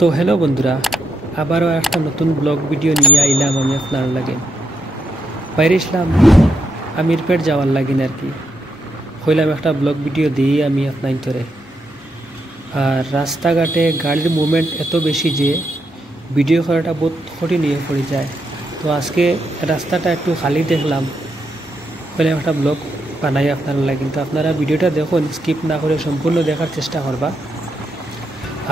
তো হ্যালো বন্ধুরা, আবারও একটা নতুন ব্লগ ভিডিও নিয়ে আইলাম আমি আপনার লাগে। বাইরে ইসলাম আমিরপেট যাওয়ার লাগিন আর কি হইলাম একটা ব্লগ ভিডিও দিই আমি আপনার ধরে। আর রাস্তাঘাটে গাড়ির মুভমেন্ট এত বেশি যে ভিডিও করাটা বহুত কঠিন হয়ে পড়ে যায়। তো আজকে রাস্তাটা একটু খালি দেখলাম, হইলাম একটা ব্লগ বানাই আপনার লাগে। কিন্তু আপনারা ভিডিওটা দেখুন, স্কিপ না করে সম্পূর্ণ দেখার চেষ্টা করবা।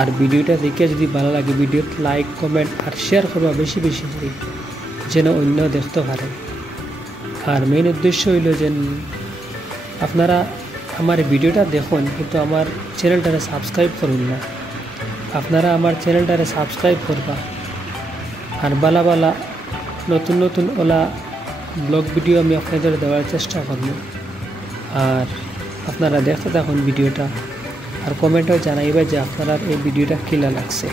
আর ভিডিওটা দেখে যদি ভালো লাগে ভিডিওত লাইক কমেন্ট আর শেয়ার করবা বেশি বেশি করে, যেন অন্য দেখতে পারে। আর মেইন উদ্দেশ্য হইল যে আপনারা আমার ভিডিওটা দেখুন কিন্তু আমার চ্যানেলটারে সাবস্ক্রাইব করুন না। আপনারা আমার চ্যানেলটারে সাবস্ক্রাইব করবা আর বালা বালা নতুন নতুন ওলা ব্লগ ভিডিও আমি আপনাদের দেওয়ার চেষ্টা করব। আর আপনারা দেখতে থাকুন ভিডিওটা আর কমেন্টও জানাইবা যে আপনারা এই ভিডিওটা কিলা লাগছে।